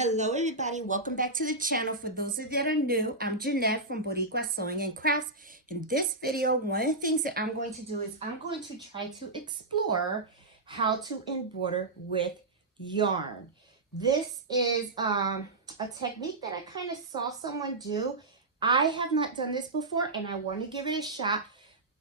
Hello everybody, welcome back to the channel. For those of you that are new, I'm Jeanette from Boricua Sewing and Crafts. In this video, one of the things that I'm going to do is I'm going to try to explore how to embroider with yarn. This is a technique that I kind of saw someone do. I have not done this before and I want to give it a shot.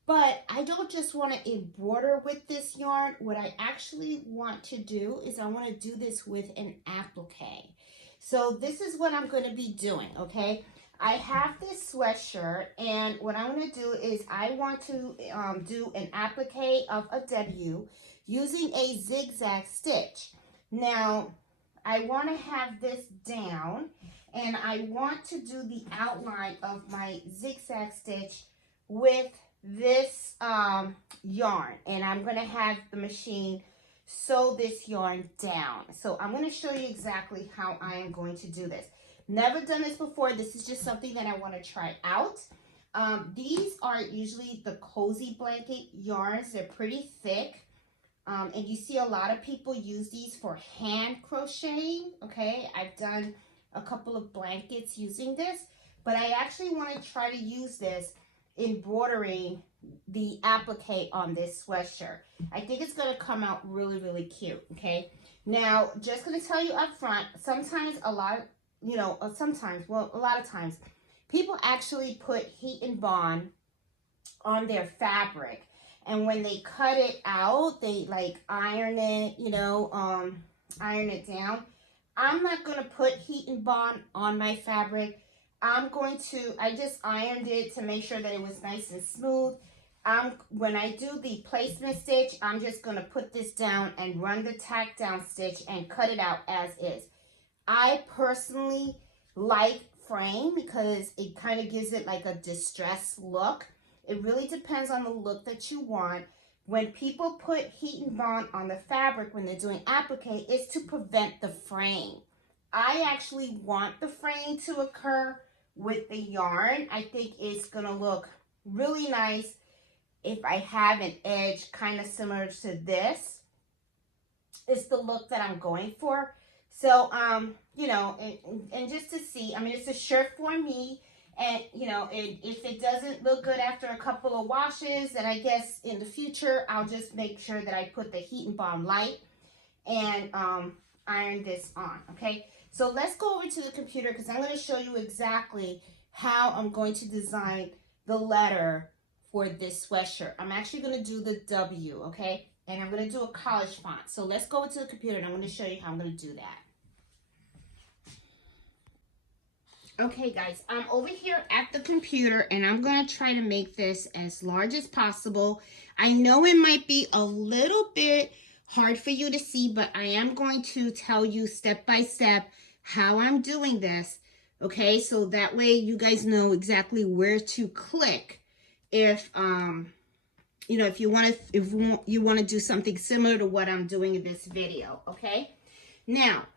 But I don't just want to embroider with this yarn. What I actually want to do is I want to do this with an applique. So this is what I'm going to be doing, okay? I have this sweatshirt, and what I want to do is I want to do an applique of a W using a zigzag stitch. Now, I want to have this down, and I want to do the outline of my zigzag stitch with this yarn, and I'm going to have the machine sew this yarn down. So I'm going to show you exactly how I am going to do this. Never done this before. This is just something that I want to try out. These are usually the cozy blanket yarns. They're pretty thick, and you see a lot of people use these for hand crocheting. Okay, I've done a couple of blankets using this, but I actually want to try to use this embroidering the applique on this sweatshirt. I think it's going to come out really, really cute. Okay, now just going to tell you up front, sometimes a lot of times people actually put heat and bond on their fabric, and when they cut it out, they like iron it, iron it down. I'm not going to put heat and bond on my fabric. I just ironed it to make sure that it was nice and smooth. When I do the placement stitch, I'm just going to put this down and run the tack down stitch and cut it out as is. I personally like frame because it kind of gives it like a distressed look. It really depends on the look that you want. When people put heat and bond on the fabric when they're doing applique, it's to prevent the fraying. I actually want the fraying to occur with the yarn. I think it's going to look really nice if I have an edge kind of similar to this. It's the look that I'm going for. So, and just to see, I mean, it's a shirt for me. And, if it doesn't look good after a couple of washes, then I guess in the future, I'll just make sure that I put the heat and bond light and iron this on, okay? So let's go over to the computer because I'm going to show you exactly how I'm going to design the letter for this sweatshirt. I'm actually going to do the W, okay? And I'm going to do a college font. So let's go into the computer and I'm going to show you how I'm going to do that. Okay, guys, I'm over here at the computer and I'm going to try to make this as large as possible. I know it might be a little bit hard for you to see, but I am going to tell you step by step how I'm doing this, okay? So that way you guys know exactly where to click if if you want to do something similar to what I'm doing in this video, okay? Now,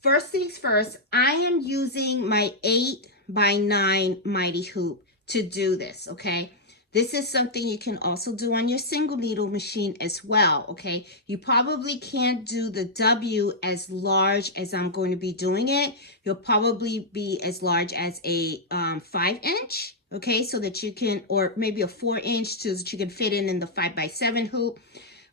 first things first, I am using my 8x9 mighty hoop to do this, okay? This is something you can also do on your single needle machine as well, okay? You probably can't do the W as large as I'm going to be doing it. You'll probably be as large as a 5-inch, okay? So that you can, or maybe a 4-inch so that you can fit in the 5x7 hoop.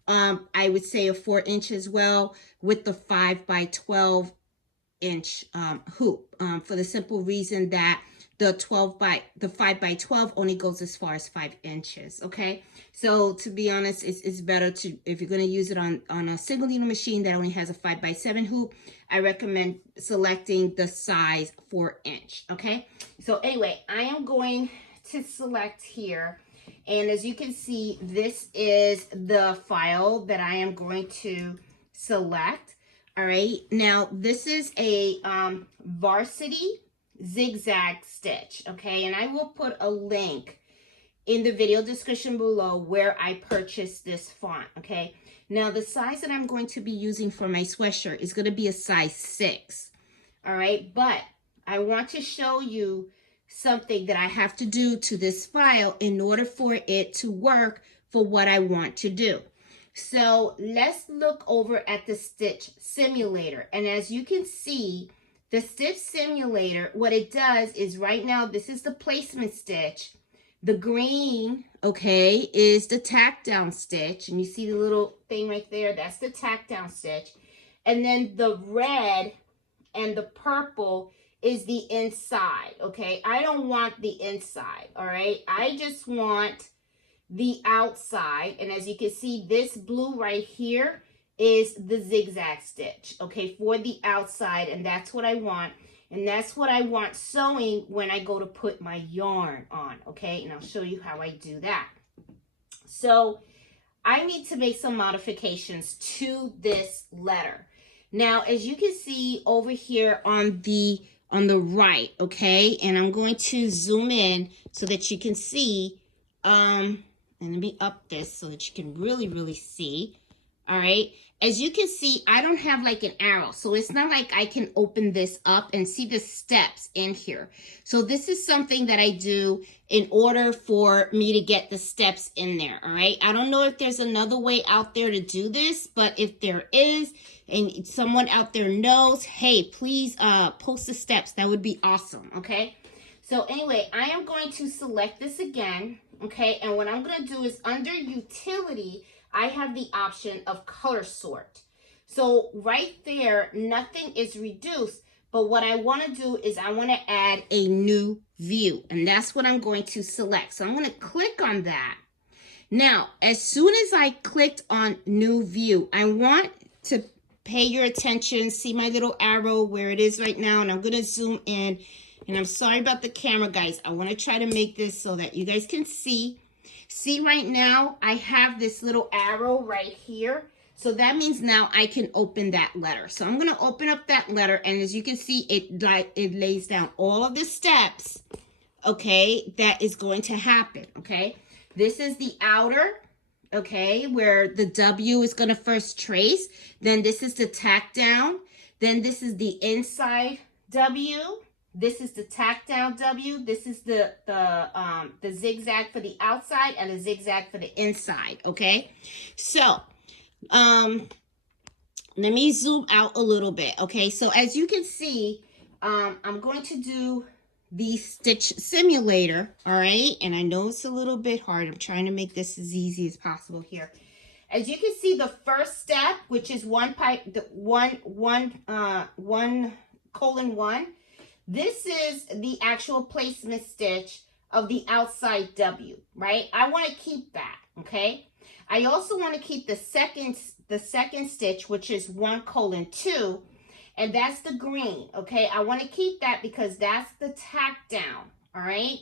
I would say a 4-inch as well with the 5x12-inch hoop, for the simple reason that the 5x12 only goes as far as 5 inches. Okay, so to be honest, it's better to, if you're going to use it on a single needle machine that only has a 5x7 hoop, I recommend selecting the size 4-inch. Okay, so anyway, I am going to select here, and as you can see, this is the file that I am going to select. All right, now this is a varsity zigzag stitch, okay? And I will put a link in the video description below where I purchased this font, okay? Now, the size that I'm going to be using for my sweatshirt is going to be a size 6, all right? But I want to show you something that I have to do to this file in order for it to work for what I want to do. So let's look over at the stitch simulator. And as you can see, The stitch simulator, what it does is right now, this is the placement stitch. The green, okay, is the tack down stitch. And you see the little thing right there, that's the tack down stitch. And then the red and the purple is the inside, okay? I don't want the inside, all right? I just want the outside. And as you can see, this blue right here is the zigzag stitch, okay, for the outside. And that's what I want. And that's what I want sewing when I go to put my yarn on, okay? And I'll show you how I do that. So I need to make some modifications to this letter. Now, as you can see over here on the right, okay, and I'm going to zoom in so that you can see, and let me up this so that you can really see. All right, as you can see, I don't have like an arrow, so it's not like I can open this up and see the steps in here. So this is something that I do in order for me to get the steps in there. All right, I don't know if there's another way out there to do this, but if there is and someone out there knows, hey, please post the steps. That would be awesome. Okay, so anyway, I am going to select this again. Okay, and what I'm going to do is under utility, I have the option of color sort. So right there, nothing is reduced, but what I want to do is I want to add a new view, and that's what I'm going to select. So I'm going to click on that. Now, as soon as I clicked on new view, I want to pay your attention, see my little arrow where it is right now, and I'm going to zoom in. And I'm sorry about the camera, guys. I want to try to make this so that you guys can see. See right now, I have this little arrow right here. So that means now I can open that letter. So I'm going to open up that letter. And as you can see, it lays down all of the steps, okay, that is going to happen, okay? This is the outer, okay, where the W is going to first trace. Then this is the tack down. Then this is the inside W. This is the tack down W. This is the zigzag for the outside and the zigzag for the inside, okay? So, let me zoom out a little bit, okay? So as you can see, I'm going to do the stitch simulator, all right? And I know it's a little bit hard. I'm trying to make this as easy as possible here. As you can see, the first step, which is 1:1:1, this is the actual placement stitch of the outside W, right? I want to keep that, okay? I also want to keep the second stitch, which is 1:2, and that's the green, okay? I want to keep that because that's the tack down, all right?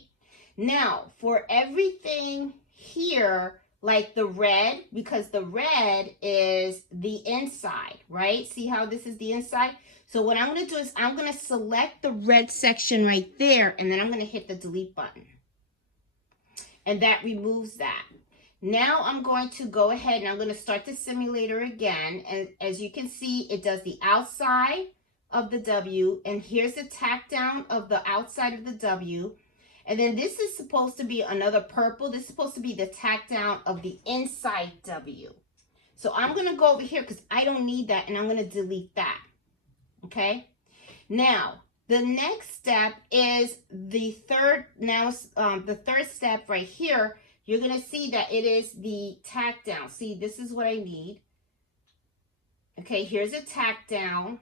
Now, for everything here, like the red, because the red is the inside, right? See how this is the inside? So what I'm going to do is I'm going to select the red section right there, and then I'm going to hit the delete button. And that removes that. Now I'm going to go ahead and I'm going to start the simulator again. And as you can see, it does the outside of the W, and here's the tack down of the outside of the W. And then this is supposed to be another purple. This is supposed to be the tack down of the inside W. So I'm going to go over here because I don't need that, and I'm going to delete that. Okay, now the next step is the third. Now, the third step right here, you're going to see that it is the tack down. See, this is what I need. Okay, here's a tack down,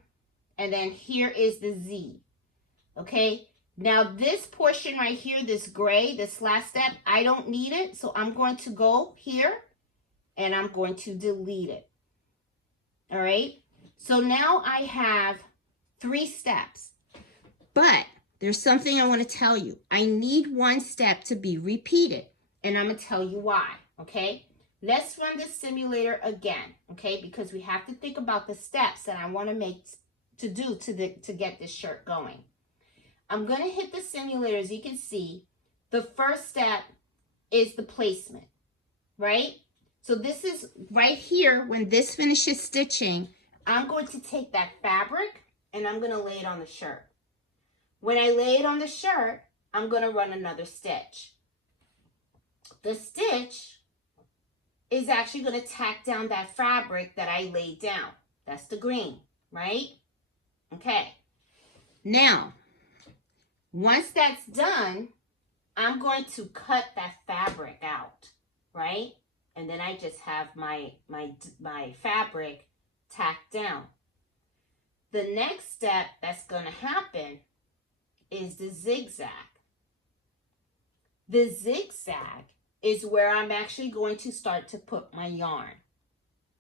and then here is the Z. Okay, now this portion right here, this gray, this last step, I don't need it. So I'm going to go here, and I'm going to delete it. All right, so now I have 3 steps, but there's something I want to tell you. I need one step to be repeated, and I'm going to tell you why, okay? Let's run this simulator again, okay? Because we have to think about the steps that I want to get this shirt going. I'm going to hit the simulator. As you can see, the first step is the placement, right? So this is right here. When this finishes stitching, I'm going to take that fabric and I'm going to lay it on the shirt. When I lay it on the shirt, I'm going to run another stitch. The stitch is actually going to tack down that fabric that I laid down. That's the green, right? Okay. Now, once that's done, I'm going to cut that fabric out, right? And then I just have my fabric tacked down. The next step that's going to happen is the zigzag. The zigzag is where I'm actually going to start to put my yarn.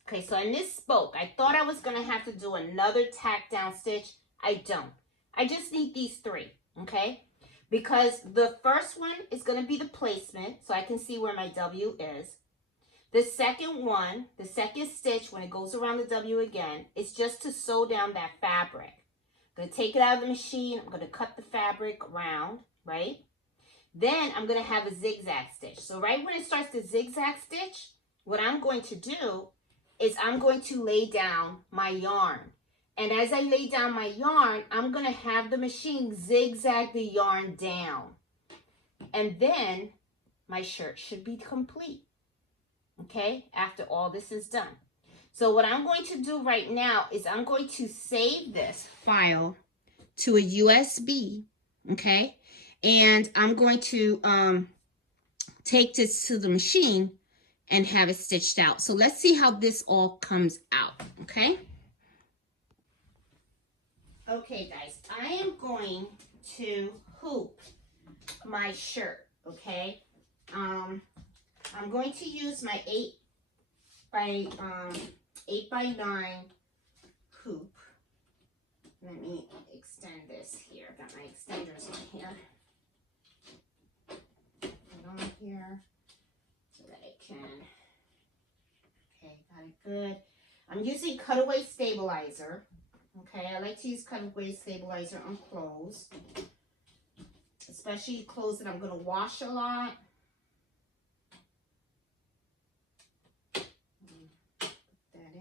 Okay, so I misspoke. I thought I was going to have to do another tack down stitch. I don't. I just need these three, okay? Because the first one is going to be the placement, so I can see where my W is. The second one, the second stitch, when it goes around the W again, it's just to sew down that fabric. I'm going to take it out of the machine. I'm going to cut the fabric around, right? Then I'm going to have a zigzag stitch. So right when it starts the zigzag stitch, what I'm going to do is I'm going to lay down my yarn. And as I lay down my yarn, I'm going to have the machine zigzag the yarn down. And then my shirt should be complete. Okay, after all this is done. So what I'm going to do right now is I'm going to save this file to a USB, okay? And I'm going to take this to the machine and have it stitched out. So let's see how this all comes out, okay? Okay, guys, I am going to hoop my shirt, okay? I'm going to use my 8 by 9 hoop. Let me extend this here. I've got my extenders on here. Put it on here so that it can, okay, got it good. I'm using cutaway stabilizer. Okay, I like to use cutaway stabilizer on clothes, especially clothes that I'm going to wash a lot.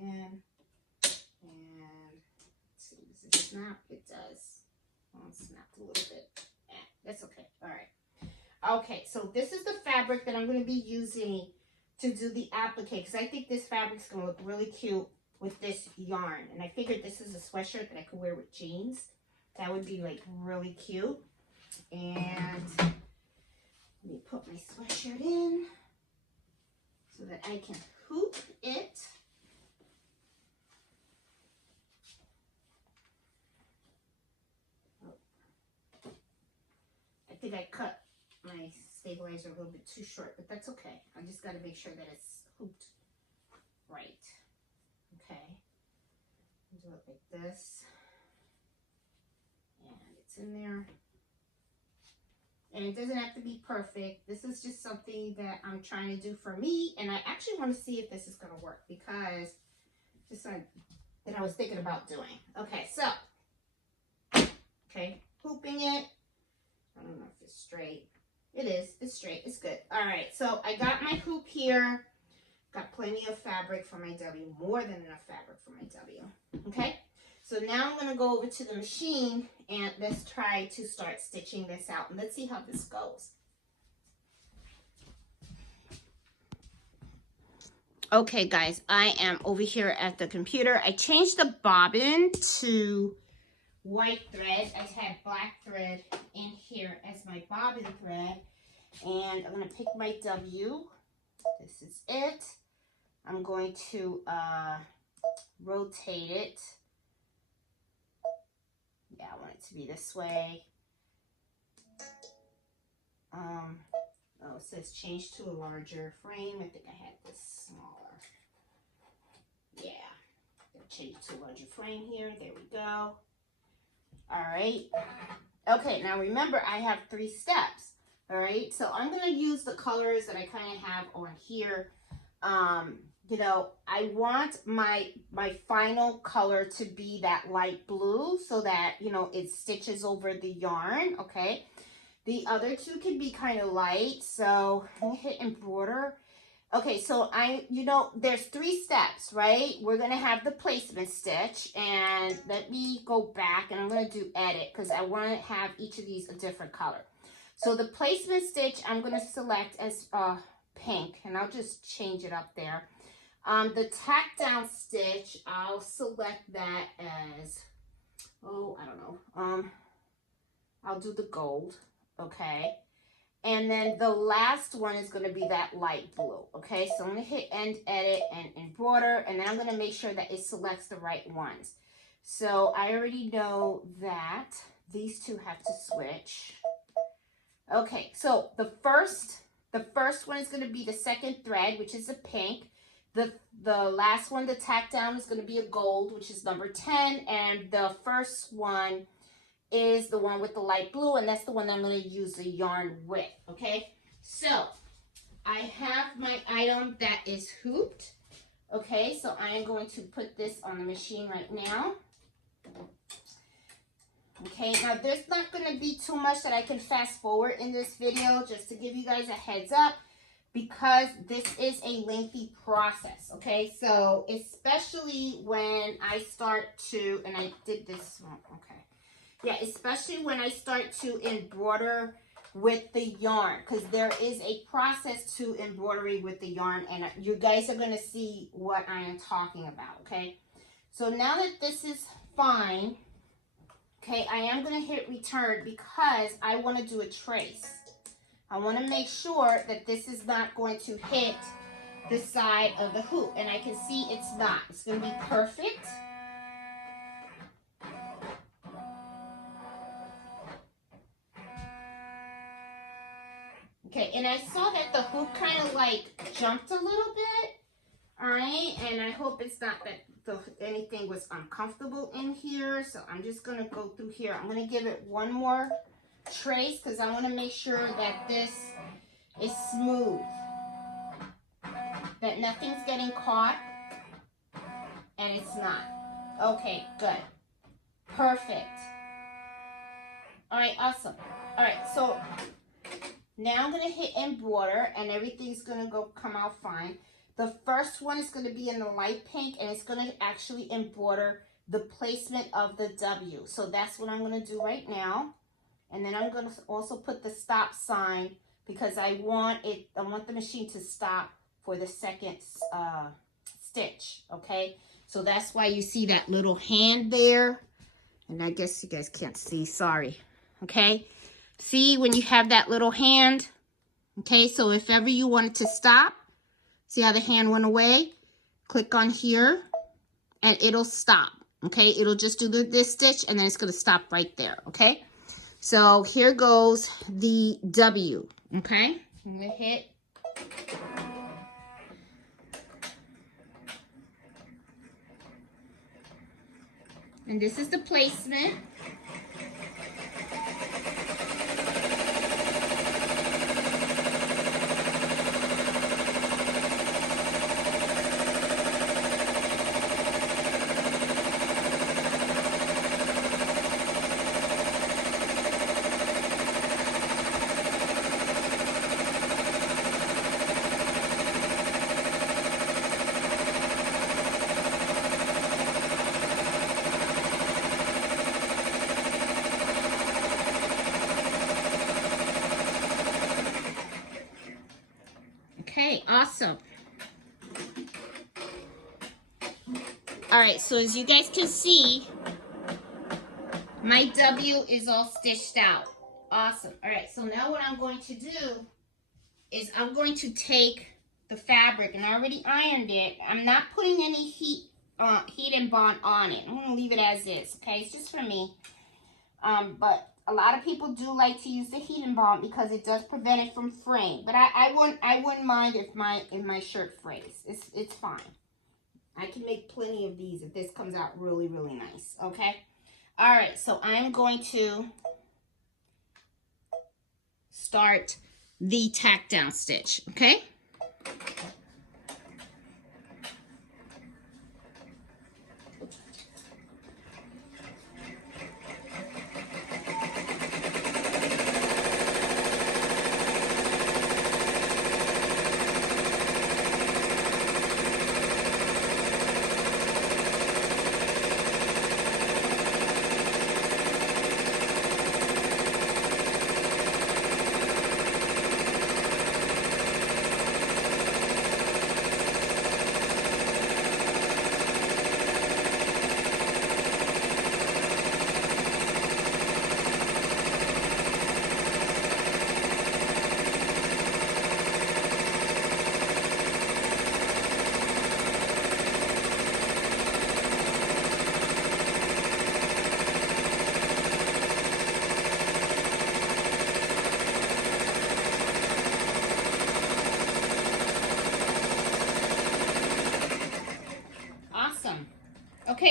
In and let's see, does it snap? It does. Well, it snapped a little bit. That's okay. All right. Okay, so this is the fabric that I'm going to be using to do the applique, because I think this fabric's going to look really cute with this yarn. And I figured this is a sweatshirt that I could wear with jeans. That would be like really cute. And let me put my sweatshirt in so that I can hoop it. I think I cut my stabilizer a little bit too short, but that's okay. I just got to make sure that it's hooped right. Okay. Do it like this. And it's in there. And it doesn't have to be perfect. This is just something that I'm trying to do for me. And I actually want to see if this is going to work, because just something that I was thinking about doing. Okay, so. Okay, hooping it. I don't know if it's straight. It is. It's straight. It's good. All right. So I got my hoop here. Got plenty of fabric for my W. More than enough fabric for my W. Okay. So now I'm going to go over to the machine and let's try to start stitching this out. And let's see how this goes. Okay, guys. I am over here at the computer. I changed the bobbin to white thread. I had black thread in here as my bobbin thread, and I'm going to pick my W. This is it. I'm going to rotate it. Yeah, I want it to be this way. Oh, it says change to a larger frame. I think I had this smaller. Yeah, change to a larger frame here. There we go. All right. Okay, now remember I have 3 steps. All right, so I'm going to use the colors that I kind of have on here. You know, I want my final color to be that light blue so that, you know, it stitches over the yarn, okay? The other 2 can be kind of light, so I'm going to hit embroider. Okay, so you know, there's 3 steps, right? We're going to have the placement stitch, and let me go back, and I'm going to do edit, because I want to have each of these a different color. So the placement stitch, I'm going to select as pink, and I'll just change it up there. The tack down stitch, I'll select that as, oh, I don't know, I'll do the gold, okay? And then the last one is going to be that light blue, okay? So I'm going to hit end edit and embroider, and then I'm going to make sure that it selects the right ones. So I already know that these two have to switch. Okay, so the first one is going to be the second thread, which is a pink. The last one, the tack down, is going to be a gold, which is number 10. And the first one is the one with the light blue, and that's the one that I'm going to use the yarn with, okay? So I have my item that is hooped, okay? So I am going to put this on the machine right now. Okay, now there's not going to be too much that I can fast forward in this video, just to give you guys a heads up, because this is a lengthy process, okay? So especially when I start to, and I did this, okay. Yeah, especially when I start to embroider with the yarn, because there is a process to embroidery with the yarn, and you guys are going to see what I am talking about, okay? So now that this is fine, okay, I am going to hit return because I want to do a trace. I want to make sure that this is not going to hit the side of the hoop, and I can see it's not. It's going to be perfect. Okay, and I saw that the hoop kind of like jumped a little bit, all right, and I hope it's not that anything was uncomfortable in here, so I'm just going to go through here. I'm going to give it one more trace because I want to make sure that this is smooth, that nothing's getting caught, and it's not. Okay, good. Perfect. All right, awesome. All right, so now I'm going to hit embroider, and everything's going to come out fine. The first one is going to be in the light pink, and it's going to actually embroider the placement of the W. So that's what I'm going to do right now. And then I'm going to also put the stop sign because I want the machine to stop for the second stitch, okay? So that's why you see that little hand there. And I guess you guys can't see, sorry, okay? See when you have that little hand? Okay, so if ever you wanted to stop, see how the hand went away? Click on here and it'll stop, okay? It'll just do this stitch and then it's going to stop right there, okay? So here goes the W, okay? I'm going to hit. And this is the placement. Okay, awesome. All right, so as you guys can see, my W is all stitched out. Awesome. All right, so now what I'm going to do is I'm going to take the fabric, and I already ironed it. I'm not putting any heat and bond on it. I'm going to leave it as is, okay? It's just for me. But a lot of people do like to use the heat and bond because it does prevent it from fraying. But I wouldn't mind if my shirt frays. It's fine. I can make plenty of these if this comes out really, really nice. Okay? All right, so I'm going to start the tack down stitch, okay?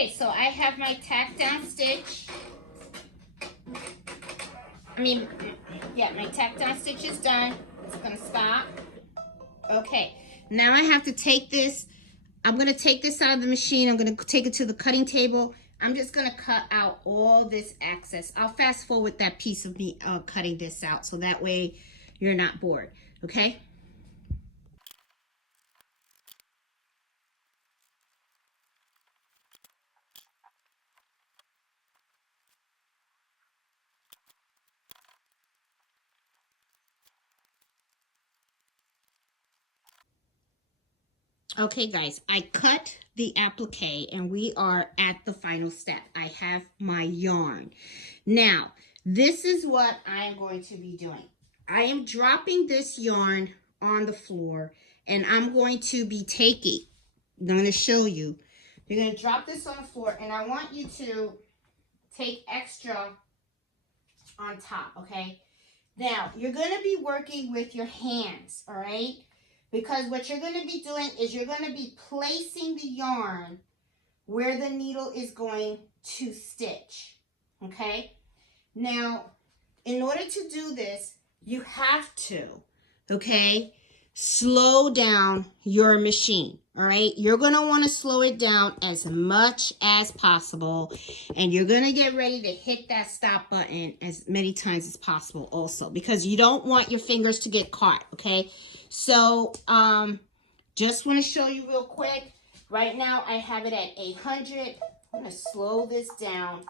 Okay, so I have my tack down stitch. My tack down stitch is done. It's gonna stop. Okay, now I have to take this. I'm gonna take this out of the machine. I'm gonna take it to the cutting table. I'm just gonna cut out all this excess. I'll fast forward that piece of me cutting this out so that way you're not bored, okay? Okay, guys, I cut the applique and we are at the final step. I have my yarn. Now, this is what I'm going to be doing. I am dropping this yarn on the floor and I'm going to be taking, I'm going to show you. You're going to drop this on the floor and I want you to take extra on top, okay? Now, you're going to be working with your hands, all right? Because what you're going to be doing is you're going to be placing the yarn where the needle is going to stitch, okay? Now, in order to do this, you have to, okay, slow down your machine, all right? You're going to want to slow it down as much as possible, and you're going to get ready to hit that stop button as many times as possible also, because you don't want your fingers to get caught, okay? So, just want to show you real quick. Right now, I have it at 800. I'm going to slow this down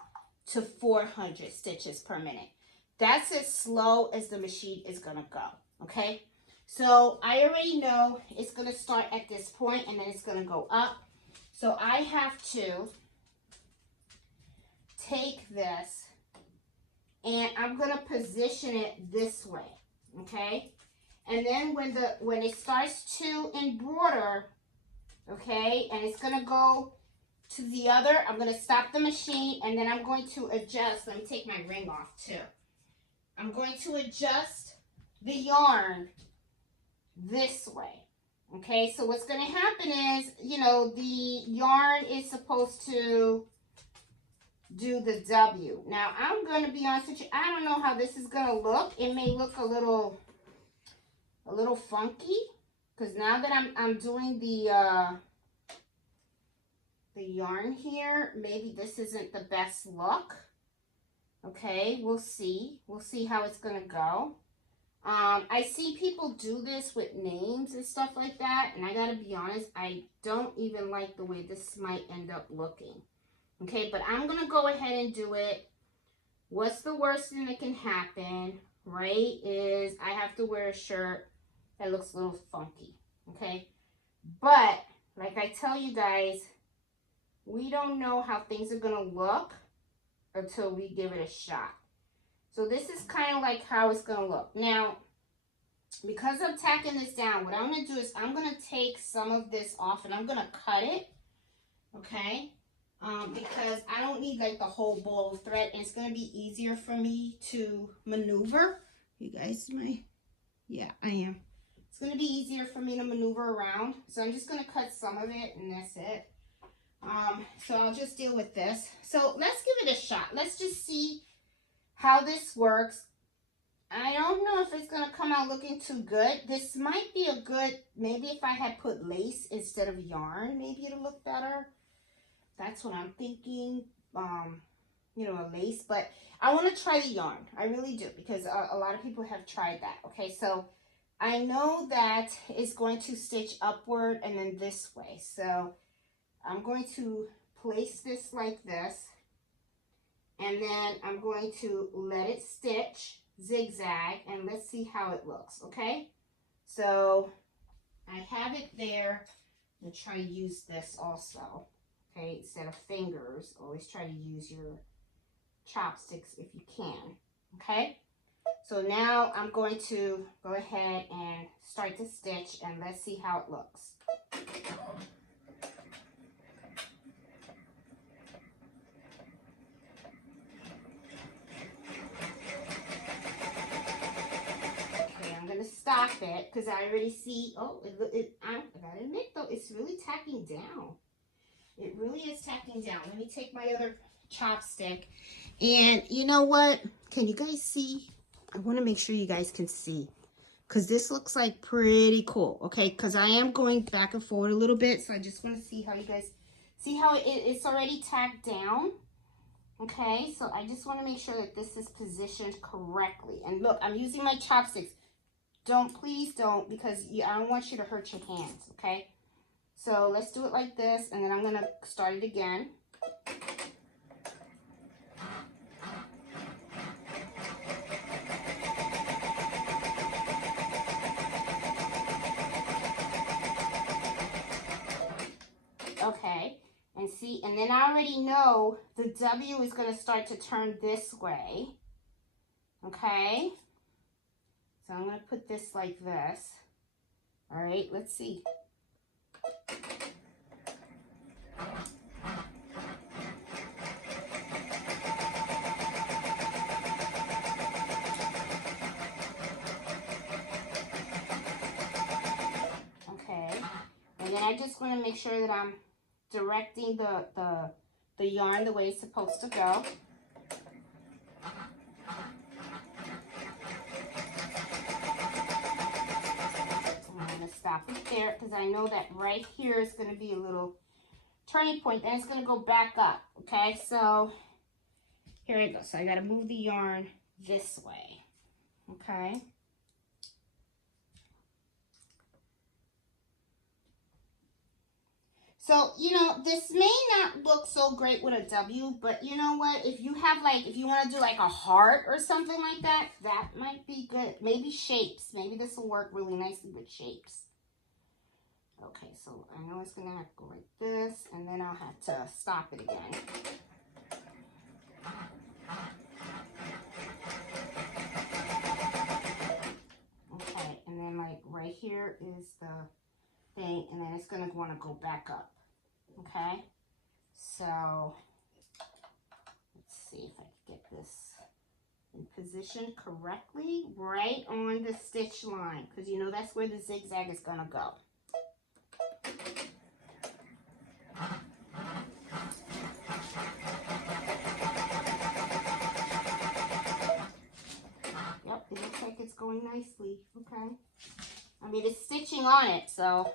to 400 stitches per minute. That's as slow as the machine is going to go, okay? So I already know it's going to start at this point and then it's going to go up. So I have to take this and I'm going to position it this way, okay? And then when it starts to embroider, okay, and it's going to go to the other, I'm going to stop the machine and then I'm going to adjust. Let me take my ring off too. I'm going to adjust the yarn this way. Okay, so what's going to happen is, you know, the yarn is supposed to do the W. Now, I'm going to be honest with you, I don't know how this is going to look. It may look a little funky because now that I'm doing the yarn here, maybe this isn't the best look. Okay, we'll see. We'll see how it's going to go. I see people do this with names and stuff like that, and I gotta be honest, I don't even like the way this might end up looking. Okay, but I'm gonna go ahead and do it. What's the worst thing that can happen, right, is I have to wear a shirt that looks a little funky, okay? But, like I tell you guys, we don't know how things are gonna look until we give it a shot. So this is kind of like how it's going to look. Now, because I'm tacking this down, what I'm going to do is I'm going to take some of this off and I'm going to cut it, okay? Because I don't need like the whole ball of thread. And it's going to be easier for me to maneuver. You guys, yeah, I am. It's going to be easier for me to maneuver around. So I'm just going to cut some of it and that's it. So I'll just deal with this. So let's give it a shot. Let's just see how this works. I don't know if it's going to come out looking too good. This might be a good, maybe if I had put lace instead of yarn, maybe it'll look better. That's what I'm thinking, you know, a lace. But I want to try the yarn. I really do, because a lot of people have tried that. Okay, so I know that it's going to stitch upward and then this way. So I'm going to place this like this. And then I'm going to let it stitch zigzag and let's see how it looks, okay? So I have it there. I'm going to try to use this also, okay? Instead of fingers, always try to use your chopsticks if you can, okay? So now I'm going to go ahead and start to stitch and let's see how it looks. Stop it because I already see, oh, I gotta admit though, it's really tacking down. It really is tacking down. Let me take my other chopstick. And you know what? Can you guys see? I want to make sure you guys can see. Because this looks like pretty cool. Okay, because I am going back and forward a little bit. So I just want to see how you guys... See how it's already tacked down? Okay, so I just want to make sure that this is positioned correctly. And look, I'm using my chopsticks. Please don't, because I don't want you to hurt your hands, okay? So let's do it like this, and then I'm going to start it again. Okay, and see, and then I already know the W is going to start to turn this way. Okay, so I'm going to put this like this. All right, let's see. Okay, and then I just want to make sure that I'm directing the yarn the way it's supposed to go. I'm going to stop it there because I know that right here is going to be a little turning point. Then it's going to go back up. Okay, so here I go. So I got to move the yarn this way. Okay. So, you know, this may not look so great with a W, but you know what? If you have if you want to do like a heart or something like that, that might be good. Maybe shapes. Maybe this will work really nicely with shapes. Okay, so I know it's going to have to go like this, and then I'll have to stop it again. Okay, and then like right here is the thing, and then it's going to want to go back up. Okay, so let's see if I can get this in position correctly, right on the stitch line, because you know that's where the zigzag is going to go. Yep, it looks like it's going nicely. Okay, I mean it's stitching on it, so.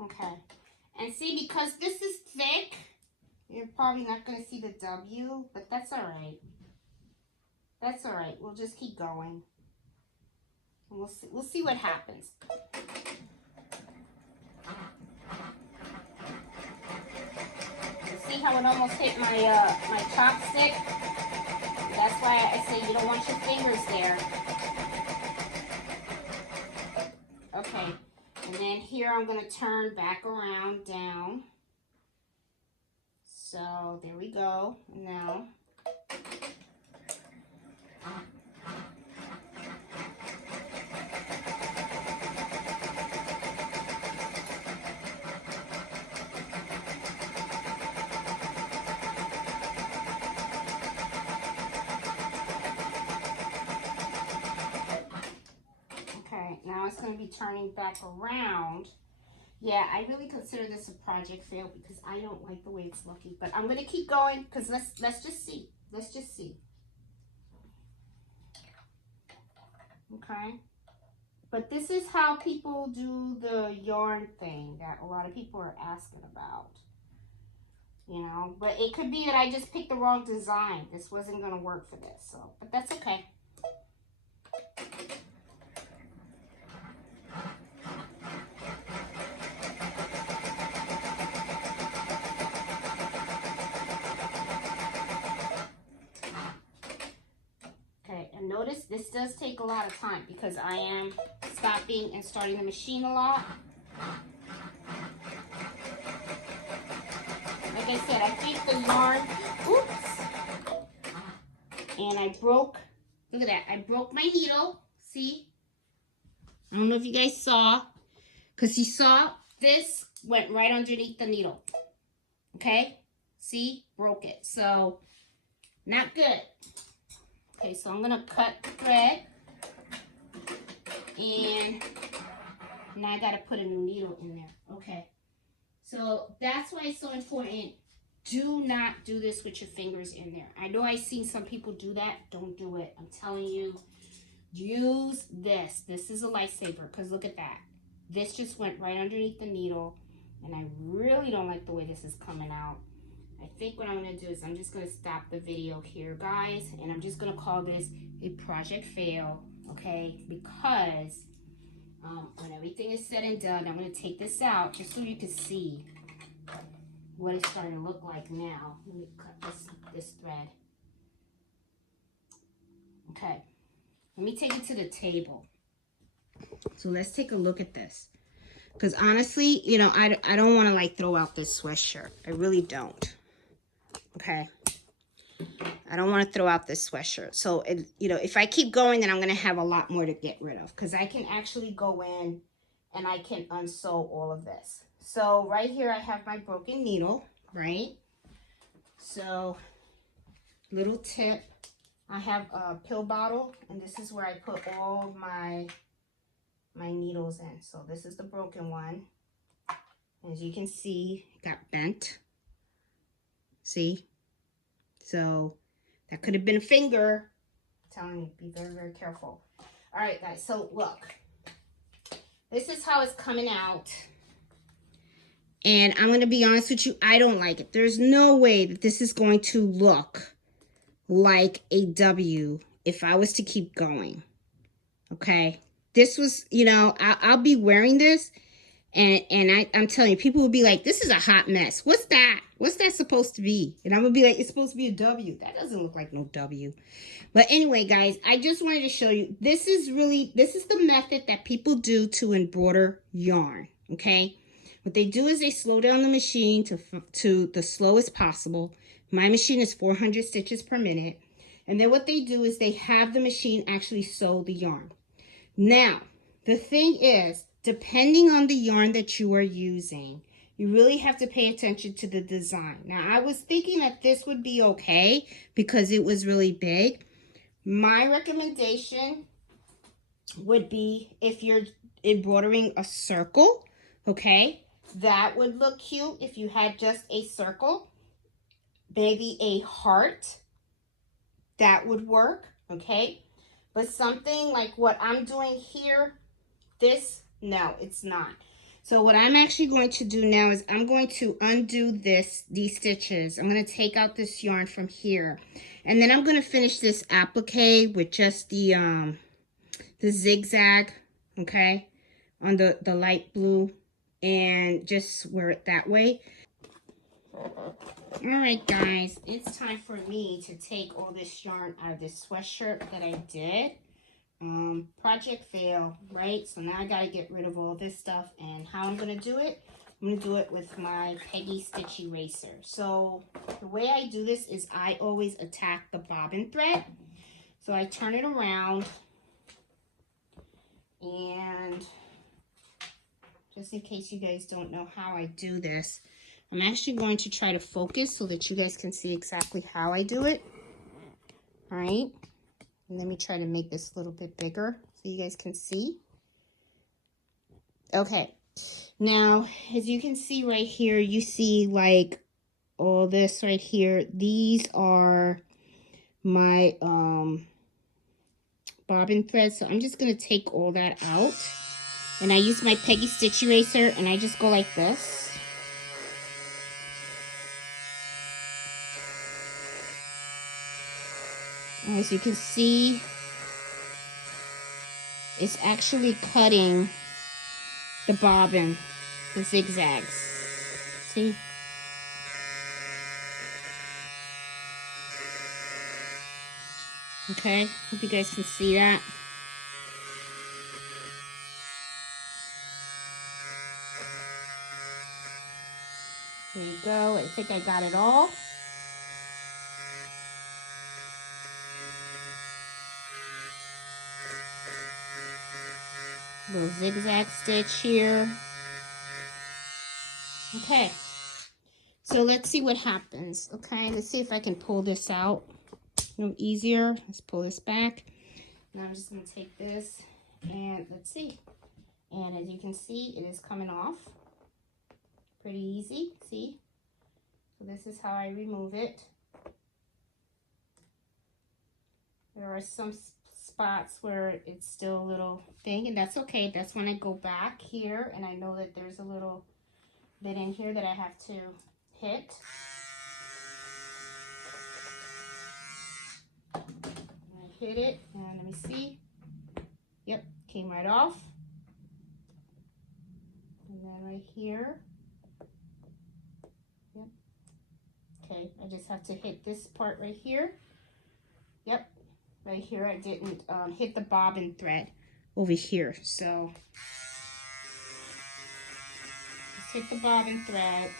Okay, and see, because this is thick, you're probably not going to see the W, but that's all right. That's all right. We'll just keep going. And we'll see what happens. See how it almost hit my my chopstick? That's why I say you don't want your fingers there. Okay. And then here I'm going to turn back around down. So there we go. Now. Okay, now it's going to be turning back around. Yeah, I really consider this a project fail because I don't like the way it's looking. But I'm going to keep going because let's just see. Let's just see. Okay. But this is how people do the yarn thing that a lot of people are asking about. You know, but it could be that I just picked the wrong design. This wasn't going to work for this. So, but that's okay. And notice this does take a lot of time because I am stopping and starting the machine a lot. Like I said, I think the yarn, oops, and I broke, look at that, I broke my needle, see? I don't know if you guys saw, because you saw this went right underneath the needle, okay? See, broke it. So, not good. Okay, so I'm going to cut the thread. And now I got to put a new needle in there. Okay. So, that's why it's so important. Do not do this with your fingers in there. I know I've seen some people do that. Don't do it. I'm telling you. Use this. This is a lifesaver because look at that. This just went right underneath the needle. And I really don't like the way this is coming out. I think what I'm going to do is I'm just going to stop the video here, guys. And I'm just going to call this a project fail, okay? Because when everything is said and done, I'm going to take this out just so you can see what it's starting to look like now. Let me cut this thread. Okay. Let me take it to the table. So let's take a look at this. Because honestly, you know, I don't want to like throw out this sweatshirt. I really don't. Okay. I don't want to throw out this sweatshirt. So, you know, if I keep going, then I'm going to have a lot more to get rid of. Because I can actually go in and I can unsew all of this. So right here I have my broken needle, right? So, little tip. I have a pill bottle, and this is where I put all of my needles in. So this is the broken one. As you can see, it got bent. See? So that could have been a finger. I'm telling you, be very, very careful. All right, guys, so look. This is how it's coming out. And I'm going to be honest with you, I don't like it. There's no way that this is going to look like a W if I was to keep going. Okay? This was, you know, I'll be wearing this, and I'm telling you, people will be like, this is a hot mess. What's that? What's that supposed to be? And I'm going to be like, it's supposed to be a W. That doesn't look like no W. But anyway, guys, I just wanted to show you, this is the method that people do to embroider yarn, okay? What they do is they slow down the machine to the slowest possible. My machine is 400 stitches per minute. And then what they do is they have the machine actually sew the yarn. Now, the thing is, depending on the yarn that you are using, you really have to pay attention to the design. Now, I was thinking that this would be okay because it was really big. My recommendation would be if you're embroidering a circle, okay? That would look cute if you had just a circle. Maybe a heart. That would work, okay? But something like what I'm doing here, this, no, it's not. So what I'm actually going to do now is I'm going to undo these stitches. I'm going to take out this yarn from here. And then I'm going to finish this applique with just the zigzag, okay, on the light blue, and just wear it that way. Alright guys, it's time for me to take all this yarn out of this sweatshirt that I did. Project fail, right? So now I got to get rid of all this stuff. And how I'm going to do it? I'm going to do it with my Peggy Stitch Eraser. So the way I do this is I always attack the bobbin thread. So I turn it around, and just in case you guys don't know how I do this, I'm actually going to try to focus so that you guys can see exactly how I do it. All right. And let me try to make this a little bit bigger so you guys can see. Okay. Now, as you can see right here, you see like all this right here. These are my bobbin threads. So I'm just going to take all that out. And I use my Peggy Stitch Eraser, and I just go like this. As you can see, it's actually cutting the bobbin, the zigzags. See? Okay, hope you guys can see that. There you go. I think I got it all. Little zigzag stitch here. Okay. So let's see what happens. Okay, let's see if I can pull this out a little easier. Let's pull this back. Now I'm just going to take this and let's see. And as you can see, it is coming off. Pretty easy, see? So this is how I remove it. There are some spots where it's still a little thing, and that's okay. That's when I go back here and I know that there's a little bit in here that I have to hit. I hit it, and let me see. Yep, came right off. And then right here. Yep. Okay, I just have to hit this part right here. Yep, right here I didn't hit the bobbin thread over here. So just hit the bobbin thread.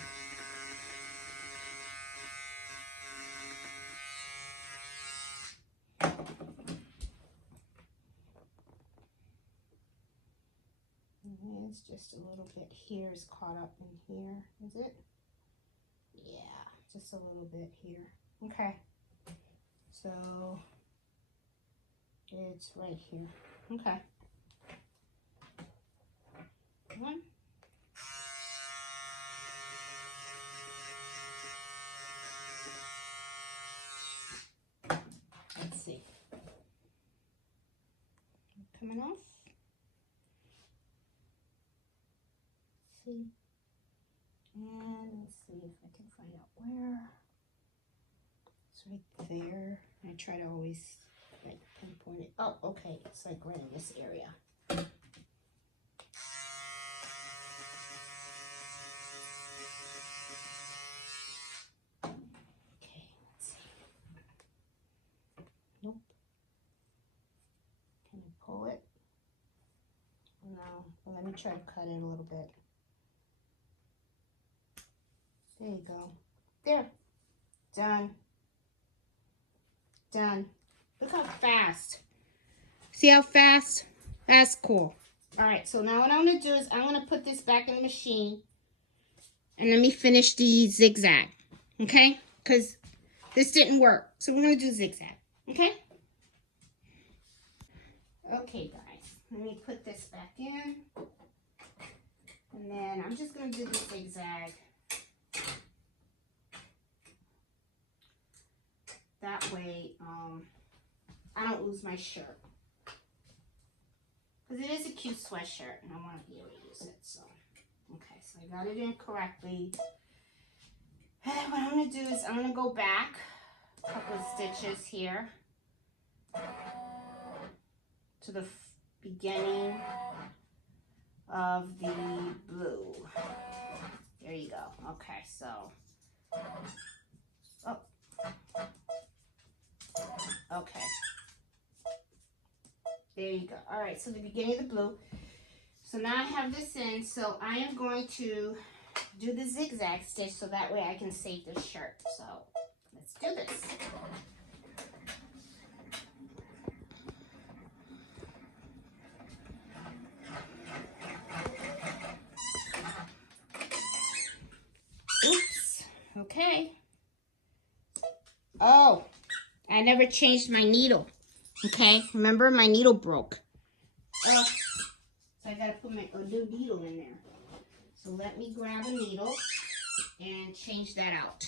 And it's just a little bit here is caught up in here, is it? Yeah, just a little bit here. Okay, so it's right here. Okay. One. Let's see. Coming off. See. And let's see if I can find out where. It's right there. I try to always like pinpoint it. Oh, okay. It's like right in this area. Okay, let's see. Nope. Can I pull it? No. Well, let me try to cut it a little bit. There you go. There. Done. Done. Look how fast. See how fast? That's cool. All right, so now what I'm going to do is I'm going to put this back in the machine. And let me finish the zigzag. Okay? Because this didn't work. So we're going to do zigzag. Okay? Okay, guys. Let me put this back in. And then I'm just going to do the zigzag. That way, I don't lose my shirt. Because it is a cute sweatshirt, and I want to be able to use it. So, okay, so I got it in correctly. And then what I'm going to do is I'm going to go back a couple of stitches here to the beginning of the blue. There you go. Okay, so, oh, okay. There you go. All right, so the beginning of the blue. So now I have this in, so I am going to do the zigzag stitch so that way I can save this shirt. So let's do this. Oops. Okay. Oh, I never changed my needle. Okay, remember my needle broke. So I gotta put a new needle in there. So let me grab a needle and change that out.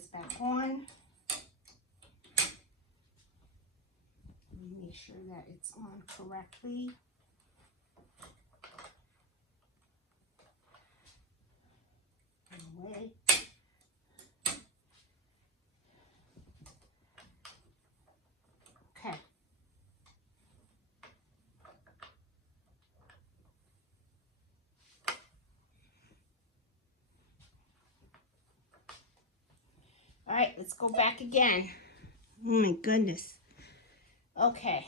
this back on. Let me make sure that it's on correctly. Away. Okay. All right, let's go back again. Oh my goodness. Okay.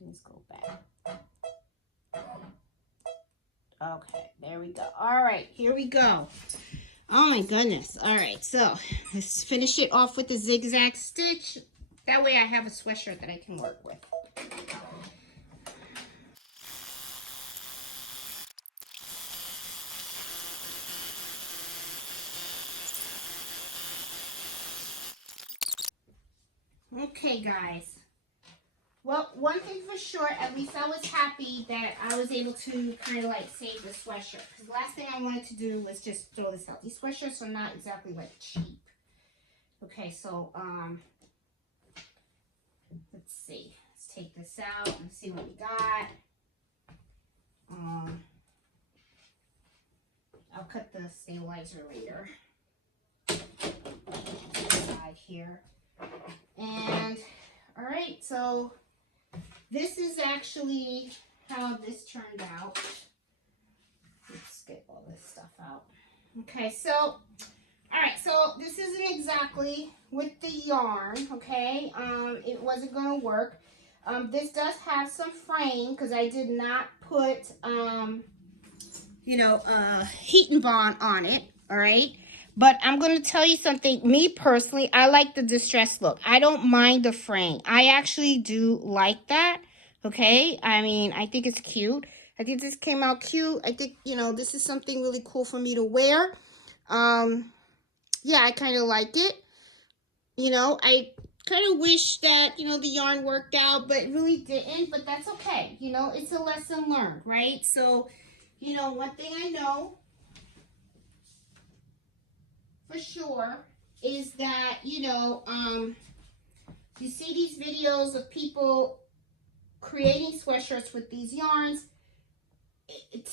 Let's go back. Okay, there we go. All right, here we go. Oh my goodness. All right, so let's finish it off with the zigzag stitch. That way I have a sweatshirt that I can work with. Okay, guys. Well, one thing for sure, at least I was happy that I was able to kind of like save the sweatshirt. Because the last thing I wanted to do was just throw this out. These sweatshirts are not exactly like cheap. Okay, so let's see. Let's take this out and see what we got. I'll cut the stabilizer later. Side here. And all right, so this is actually how this turned out. Let's get all this stuff out. Okay, so, all right, so this isn't exactly with the yarn, okay? It wasn't going to work. This does have some fraying because I did not put, heat and bond on it, all right? But I'm going to tell you something. Me personally, I like the distressed look. I don't mind the fraying. I actually do like that. Okay. I mean, I think it's cute. I think this came out cute. I think, this is something really cool for me to wear. Yeah, I kind of like it. I kind of wish that, the yarn worked out, but it really didn't. But that's okay. It's a lesson learned, right? So, one thing I know for sure is that, you see these videos of people creating sweatshirts with these yarns.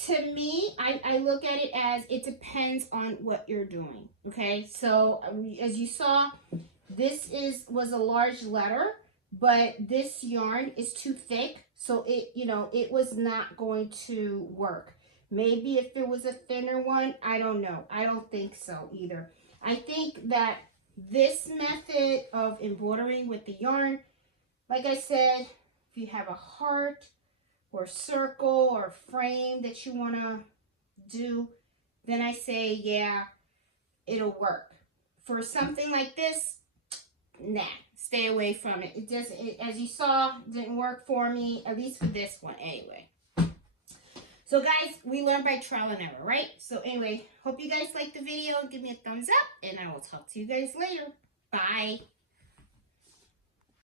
To me, I look at it as it depends on what you're doing. Okay, so as you saw, this was a large letter, but this yarn is too thick, so it was not going to work. Maybe if it was a thinner one, I don't know. I don't think so either. I think that this method of embroidering with the yarn, like I said, if you have a heart or circle or frame that you want to do, then I say, yeah, it'll work. For something like this, nah, stay away from it. As you saw, didn't work for me, at least for this one anyway. So guys, we learn by trial and error, right? So anyway, hope you guys liked the video. Give me a thumbs up and I will talk to you guys later. Bye.